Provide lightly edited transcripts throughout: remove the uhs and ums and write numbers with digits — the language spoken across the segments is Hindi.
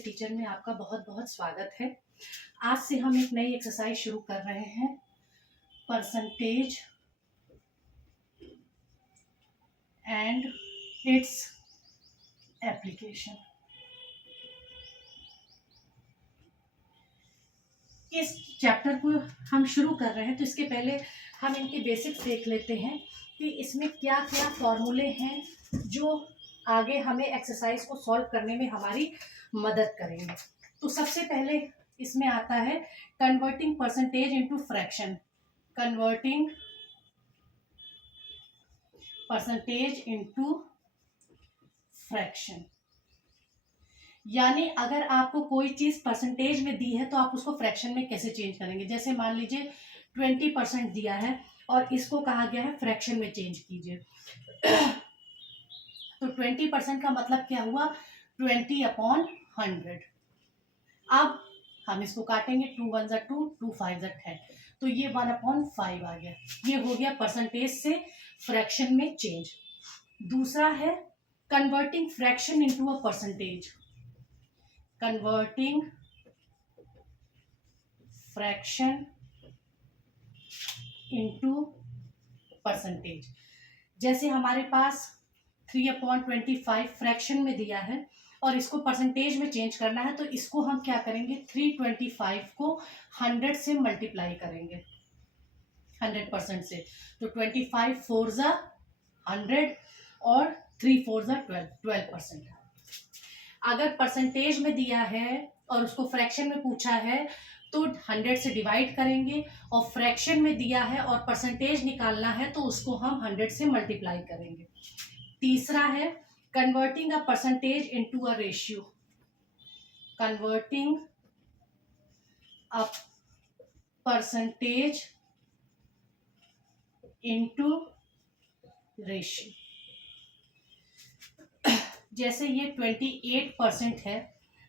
टीचर में आपका बहुत बहुत स्वागत है। आज से हम एक नई एक्सरसाइज शुरू कर रहे हैं, परसेंटेज एंड इट्स एप्लीकेशन। इस चैप्टर को हम शुरू कर रहे हैं तो इसके पहले हम इनके बेसिक्स देख लेते हैं कि इसमें क्या क्या फॉर्मूले हैं जो आगे हमें एक्सरसाइज को सॉल्व करने में हमारी मदद करेंगे। तो सबसे पहले इसमें आता है converting percentage into fraction. Converting percentage into fraction, यानी अगर आपको कोई चीज परसेंटेज में दी है तो आप उसको फ्रैक्शन में कैसे चेंज करेंगे। जैसे मान लीजिए 20% दिया है और इसको कहा गया है फ्रैक्शन में चेंज कीजिए। तो 20% का मतलब क्या हुआ, 20/100। अब हम इसको काटेंगे, 2 1 2, 2 5 10, तो ये 1/5 आ गया। ये हो गया परसेंटेज से फ्रैक्शन में चेंज। दूसरा है converting fraction into a percentage. Converting fraction into percentage. जैसे हमारे पास 3/25 फ्रैक्शन में दिया है और इसको परसेंटेज में चेंज करना है, तो इसको हम क्या करेंगे, 325 को 100 से मल्टीप्लाई करेंगे, 100% से। तो 25 4 ज़ा 100 और 3 4 ज़ा 12%। अगर परसेंटेज में दिया है और उसको फ्रैक्शन में पूछा है तो 100 से डिवाइड करेंगे, और फ्रैक्शन में दिया है और परसेंटेज निकालना है तो उसको हम 100 से मल्टीप्लाई करेंगे। तीसरा है converting a percentage into a ratio. Converting a percentage into ratio. जैसे ये 28% है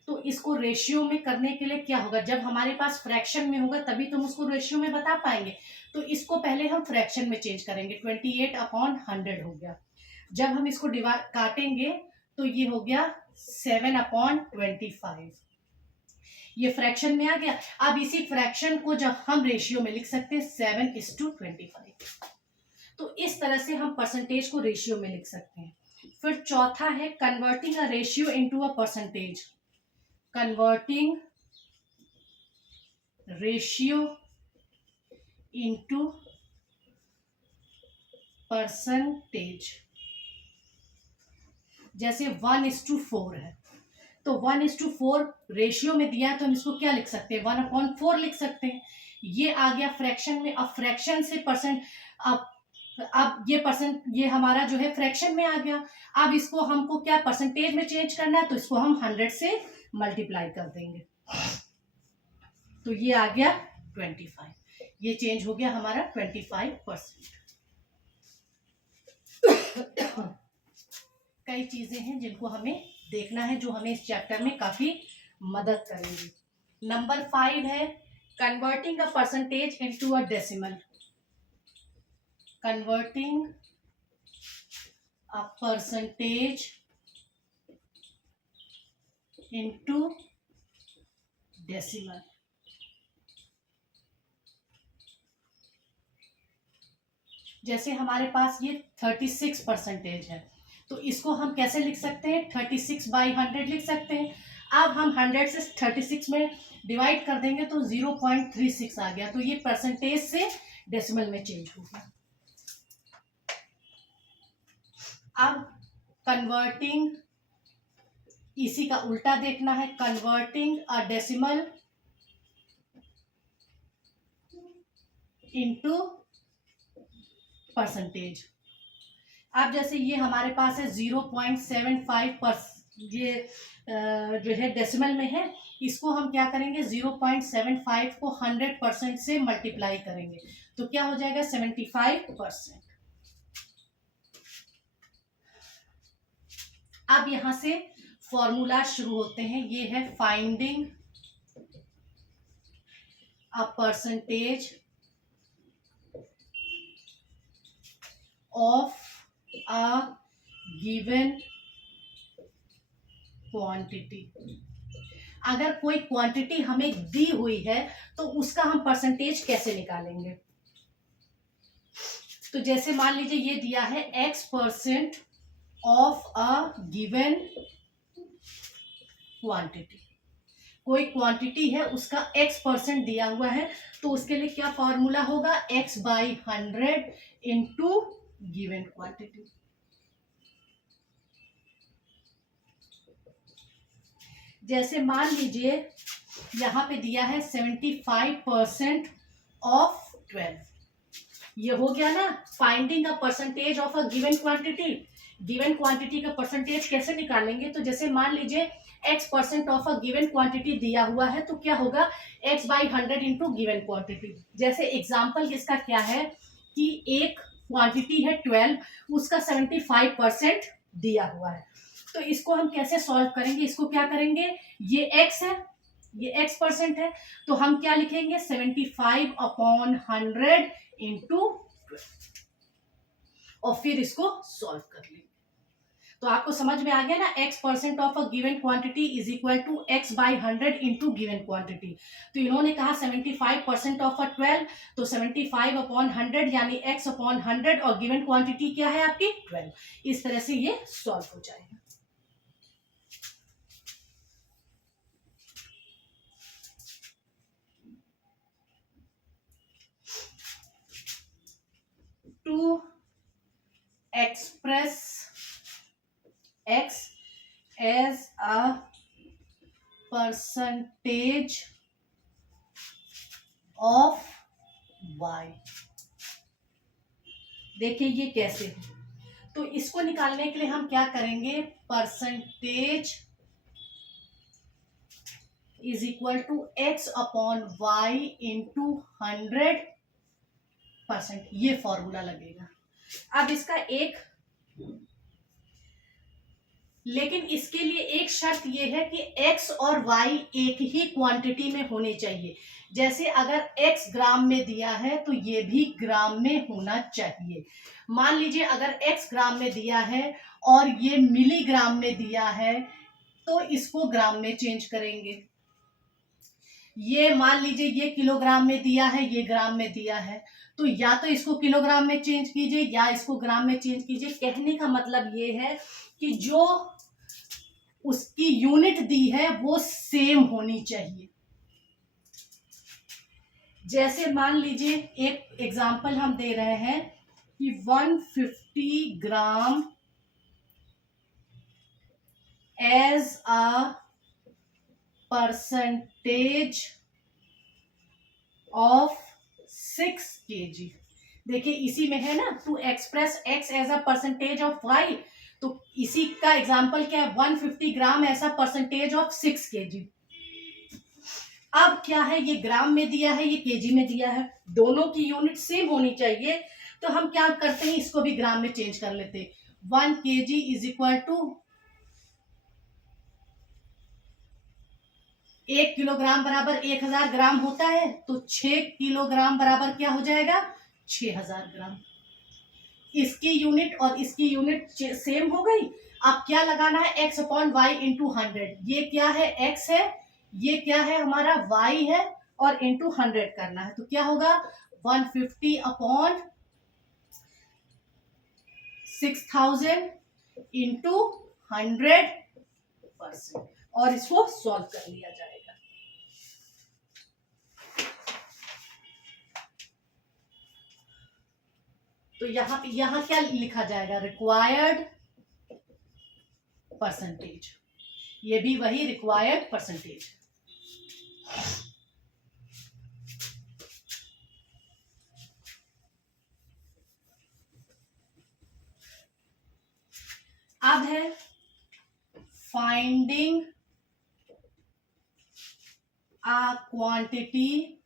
तो इसको रेशियो में करने के लिए क्या होगा, जब हमारे पास फ्रैक्शन में होगा तभी तो हम उसको रेशियो में बता पाएंगे। तो इसको पहले हम फ्रैक्शन में चेंज करेंगे, 28/100 हो गया। जब हम इसको डिवाइड काटेंगे तो ये हो गया 7/25। ये फ्रैक्शन में आ गया। अब इसी फ्रैक्शन को जब हम रेशियो में लिख सकते हैं 7:25। तो इस तरह से हम परसेंटेज को रेशियो में लिख सकते हैं। फिर चौथा है converting a ratio into a percentage. Converting ratio into percentage. जैसे 1:4 है तो 1:4 रेशियो में दिया है तो हम इसको क्या लिख सकते हैं, 1/4 लिख सकते हैं। ये आ गया फ्रैक्शन में। अब फ्रैक्शन से परसेंट, अब ये हमारा जो है फ्रैक्शन में आ गया। अब इसको हमको क्या परसेंटेज में चेंज करना है, तो इसको हम 100 से मल्टीप्लाई कर देंगे, तो ये आ गया 25। ये चेंज हो गया हमारा 25%। कई चीजें हैं जिनको हमें देखना है जो हमें इस चैप्टर में काफी मदद करेंगी। नंबर 5 है converting a percentage into a decimal. Converting a percentage into decimal. जैसे हमारे पास ये 36% है तो इसको हम कैसे लिख सकते हैं, 36/100 लिख सकते हैं। अब हम 100 से 36 में डिवाइड कर देंगे तो 0.36 आ गया, तो ये परसेंटेज से डेसिमल में चेंज हो गया। अब कन्वर्टिंग, इसी का उल्टा देखना है, converting a decimal into percentage. अब जैसे ये हमारे पास है 0.75, ये जो है डेसिमल में है, इसको हम क्या करेंगे, 0.75 को 100% से मल्टीप्लाई करेंगे तो क्या हो जाएगा, 75%। अब यहां से फॉर्मूला शुरू होते हैं। ये है finding a percentage of a given quantity। अगर कोई क्वांटिटी हमें दी हुई है तो उसका हम परसेंटेज कैसे निकालेंगे। तो जैसे मान लीजिए ये दिया है X% of a given quantity, कोई क्वांटिटी है उसका X% दिया हुआ है, तो उसके लिए क्या फॉर्मूला होगा, X/100 इंटू गिवन क्वांटिटी। जैसे मान लीजिए यहां पे दिया है 75% ऑफ 12, ये हो गया ना finding a percentage of a given quantity. Given quantity का परसेंटेज कैसे निकालेंगे, तो जैसे मान लीजिए X% of a given quantity दिया हुआ है तो क्या होगा, X/100 इंटू गिवन क्वांटिटी। जैसे एग्जाम्पल इसका क्या है कि एक क्वांटिटी है 12, उसका 75% दिया हुआ है, तो इसको हम कैसे सॉल्व करेंगे, इसको क्या करेंगे, ये X है, ये X% है, तो हम क्या लिखेंगे 75/100 इंटू 12 और फिर इसको सॉल्व कर लेंगे। तो आपको समझ में आ गया ना, X% of a given quantity is equal to X/100 into given quantity. तो इन्होंने कहा 75% ऑफ अ 12, तो 75/100 यानी X/100 और गिवन क्वांटिटी क्या है आपकी 12। इस तरह से ये सॉल्व हो जाएगा। To express X as a percentage of Y। देखिए ये कैसे, तो इसको निकालने के लिए हम क्या करेंगे, percentage is equal to X/Y into 100%, ये फॉर्मूला लगेगा। अब इसका एक, लेकिन इसके लिए एक शर्त ये है कि X और Y एक ही क्वांटिटी में होने चाहिए। जैसे अगर X ग्राम में दिया है तो ये भी ग्राम में होना चाहिए। मान लीजिए अगर X ग्राम में दिया है और ये मिलीग्राम में दिया है तो इसको ग्राम में चेंज करेंगे। ये मान लीजिए ये किलोग्राम में दिया है, ये ग्राम में दिया है, तो या तो इसको किलोग्राम में चेंज कीजिए या इसको ग्राम में चेंज कीजिए। कहने का मतलब ये है कि जो उसकी यूनिट दी है वो सेम होनी चाहिए। जैसे मान लीजिए एक एग्जांपल हम दे रहे हैं कि 150 gram as a percentage of 6 kg। देखिए इसी में है ना, to express X as a percentage of Y, तो इसी का एग्जांपल क्या है, 150 ग्राम ऐसा परसेंटेज ऑफ 6 kg। अब क्या है, ये ग्राम में दिया है, ये केजी में दिया है, दोनों की यूनिट सेम होनी चाहिए, तो हम क्या करते हैं, इसको भी ग्राम में चेंज कर लेते हैं। 1 kg is equal to 1 kilogram बराबर 1000 ग्राम होता है, तो 6 किलोग्राम बराबर क्या हो जाएगा, 6000 ग्राम। इसकी यूनिट और इसकी यूनिट सेम हो गई। अब क्या लगाना है, X/Y इंटू 100। ये क्या है, X है, ये क्या है हमारा Y है, और इंटू 100 करना है, तो क्या होगा 150/6000 इंटू 100%, और इसको सॉल्व कर लिया जाएगा। तो यहां क्या लिखा जाएगा, रिक्वायर्ड परसेंटेज, ये भी वही रिक्वायर्ड परसेंटेज। अब है finding a quantity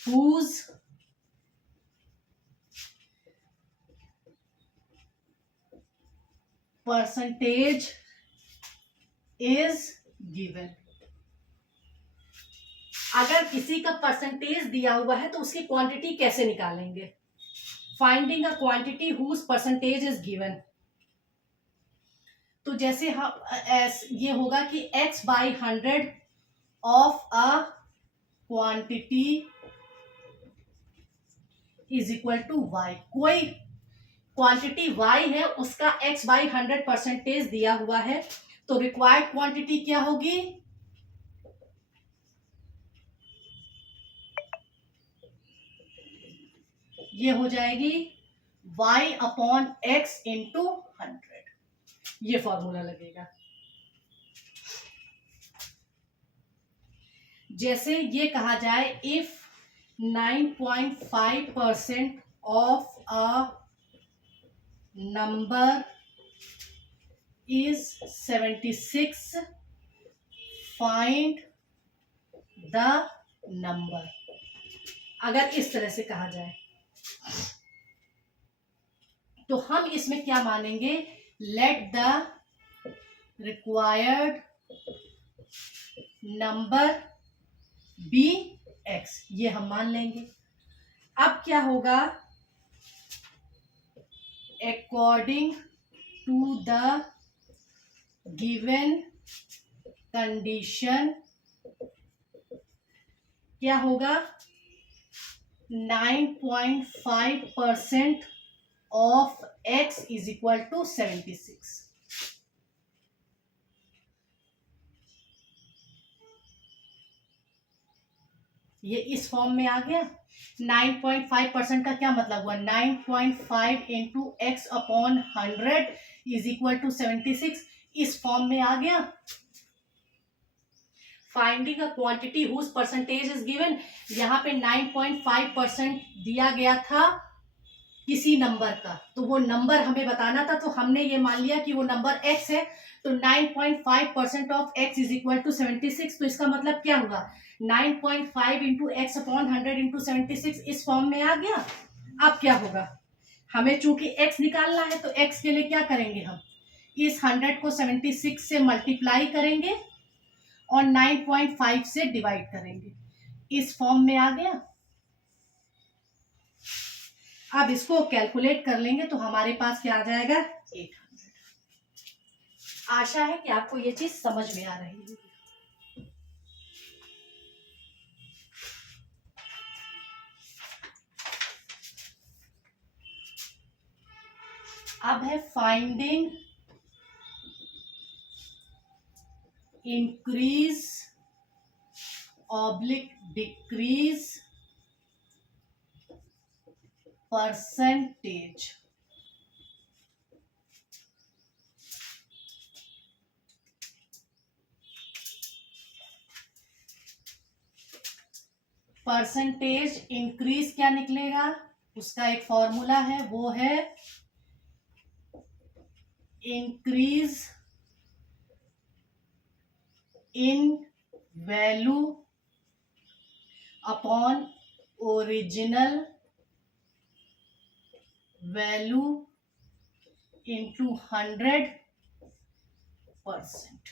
whose percentage is given। अगर किसी का परसेंटेज दिया हुआ है तो उसकी क्वांटिटी कैसे निकालेंगे, finding a quantity whose percentage is given. तो जैसे हम ये होगा कि x by 100 of a quantity is equal to y। कोई क्वांटिटी y है, उसका x बाई 100% दिया हुआ है, तो रिक्वायर्ड क्वांटिटी क्या होगी? ये हो जाएगी y अपॉन x इंटू 100। ये फॉर्मूला लगेगा। जैसे ये कहा जाए if 9.5% of a number is 76, find the number. अगर इस तरह से कहा जाए तो हम इसमें क्या मानेंगे? Let the required number be x, ये हम मान लेंगे। अब क्या होगा? According to the given condition क्या होगा? 9.5% of x is equal to 76। ये इस फॉर्म में आ गया। 9.5% का क्या मतलब हुआ? 9.5 into x upon 100 is equal to 76। इस फॉर्म में आ गया। Finding a quantity whose percentage is given. यहाँ पे 9.5% दिया गया था किसी नंबर का, तो वो नंबर हमें बताना था, तो हमने ये मान लिया कि वो नंबर x है। तो 9.5% of x is equal to 76। तो इसका मतलब क्या हुआ? 9.5 इंटू एक्स अपॉन 100 इंटू 76 इस फॉर्म में आ गया। अब क्या होगा? हमें चूंकि x निकालना है, तो x के लिए क्या करेंगे? हम इस 100 को 76 से मल्टीप्लाई करेंगे और 9.5 से डिवाइड करेंगे। इस फॉर्म में आ गया। अब इसको कैलकुलेट कर लेंगे तो हमारे पास क्या आ जाएगा? 800। आशा है कि आपको ये चीज समझ में आ रही है। अब है finding increase oblique decrease percentage. Percentage increase क्या निकलेगा? उसका एक फॉर्मूला है, वो है increase in value upon original value into 100%।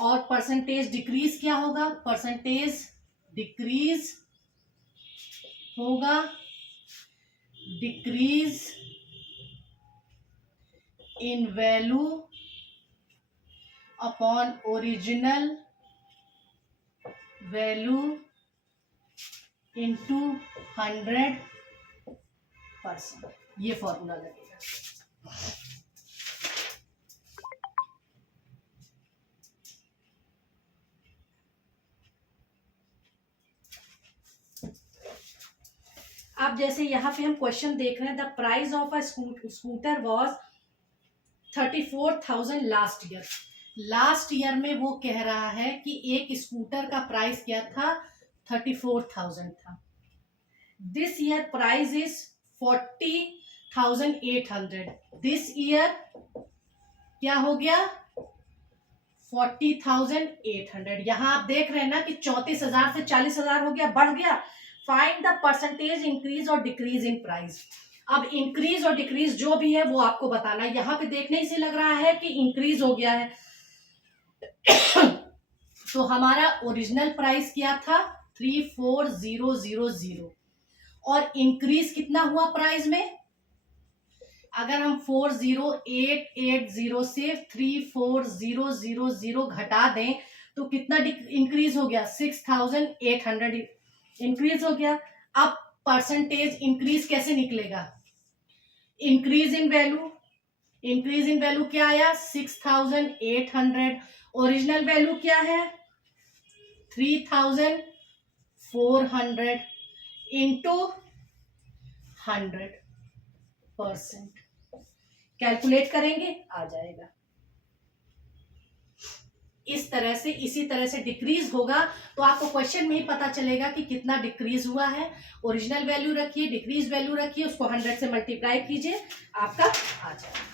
और परसेंटेज डिक्रीज क्या होगा? परसेंटेज डिक्रीज होगा decrease in value upon original value into 100%। ये फॉर्मूला लगेगा। अब जैसे यहाँ पे हम क्वेश्चन देख रहे हैं, the price of a scooter was 34,000 last year. Last year में वो कह रहा है कि एक स्कूटर का प्राइस क्या था? 34,000 था। This year price is 40,800। This year क्या हो गया? 40,800। यहां आप देख रहे हैं ना कि 34,000 से 40,000 हो गया, बढ़ गया। फाइंड द परसेंटेज इंक्रीज और डिक्रीज इन प्राइस। अब इंक्रीज और डिक्रीज जो भी है वो आपको बताना है। यहां पे देखने से लग रहा है कि इंक्रीज हो गया है। तो हमारा ओरिजिनल प्राइस क्या था? 34,000 और इंक्रीज कितना हुआ प्राइस में? अगर हम 40880 से 34000 घटा दें तो कितना इंक्रीज हो गया? 6800 इंक्रीज हो गया। अब परसेंटेज इंक्रीज कैसे निकलेगा? Increase in value, increase in value क्या आया? 6800। ओरिजिनल वैल्यू क्या है? 3400 इंटू 100%। कैलकुलेट करेंगे, आ जाएगा। इस तरह से, इसी तरह से डिक्रीज होगा तो आपको क्वेश्चन में ही पता चलेगा कि कितना डिक्रीज हुआ है। ओरिजिनल वैल्यू रखिए, डिक्रीज वैल्यू रखिए, उसको 100 से मल्टीप्लाई कीजिए, आपका आ जाएगा।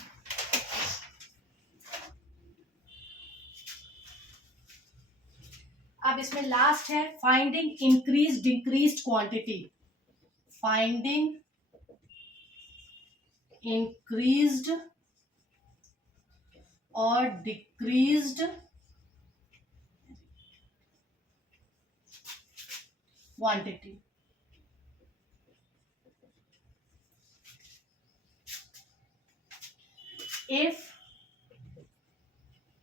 अब इसमें लास्ट है finding increase decreased quantity. Finding increased और decreased quantity. If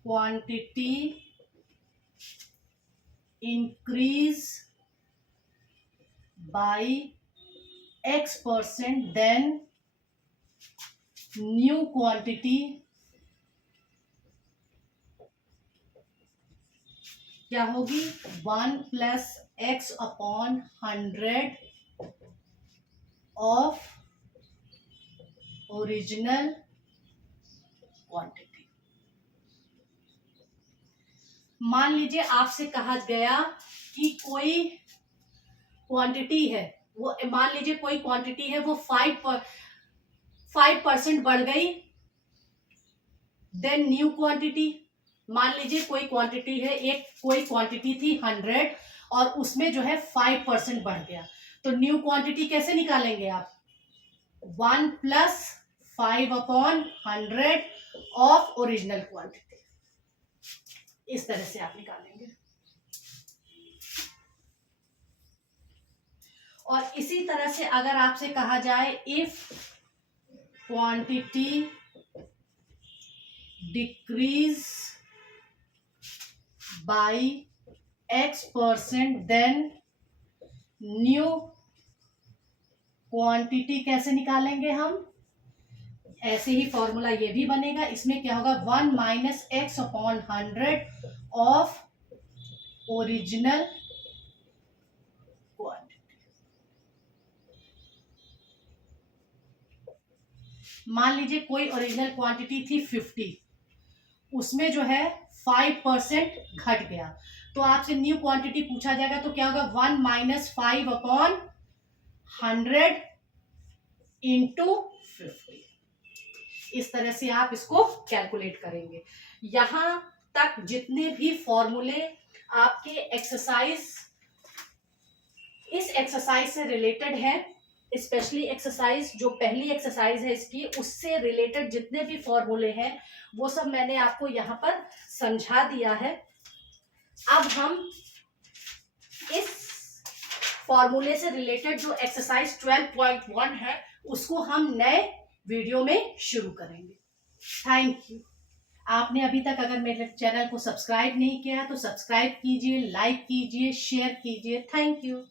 quantity increase by X%, then new quantity क्या होगी? 1 + X/100 ऑफ ओरिजिनल क्वांटिटी। मान लीजिए आपसे कहा गया कि कोई क्वांटिटी है, वो मान लीजिए कोई क्वांटिटी है वो 5% बढ़ गई, देन न्यू क्वांटिटी। मान लीजिए कोई क्वांटिटी है, एक कोई क्वांटिटी थी 100 और उसमें जो है 5% बढ़ गया, तो न्यू क्वांटिटी कैसे निकालेंगे आप? 1 + 5/100 ऑफ ओरिजिनल क्वांटिटी। इस तरह से आप निकालेंगे। और इसी तरह से अगर आपसे कहा जाए if quantity decreases by X%, then new quantity कैसे निकालेंगे हम? ऐसे ही फॉर्मूला ये भी बनेगा। इसमें क्या होगा? 1 - X/100 ऑफ ओरिजिनल क्वांटिटी। मान लीजिए कोई ओरिजिनल क्वांटिटी थी 50, उसमें जो है 5% घट गया, तो आपसे न्यू क्वांटिटी पूछा जाएगा तो क्या होगा? 1 - 5/100 इंटू 50। इस तरह से आप इसको कैलकुलेट करेंगे। यहां तक जितने भी फॉर्मूले आपके एक्सरसाइज, इस एक्सरसाइज से रिलेटेड है, स्पेशली एक्सरसाइज जो पहली एक्सरसाइज है इसकी, उससे रिलेटेड जितने भी फॉर्मूले हैं वो सब मैंने आपको यहाँ पर समझा दिया है। अब हम इस फॉर्मूले से रिलेटेड जो एक्सरसाइज 12.1 है उसको हम नए वीडियो में शुरू करेंगे। Thank you. आपने अभी तक अगर मेरे चैनल को सब्सक्राइब नहीं किया तो सब्सक्राइब कीजिए, लाइक कीजिए, शेयर कीजिए। Thank you.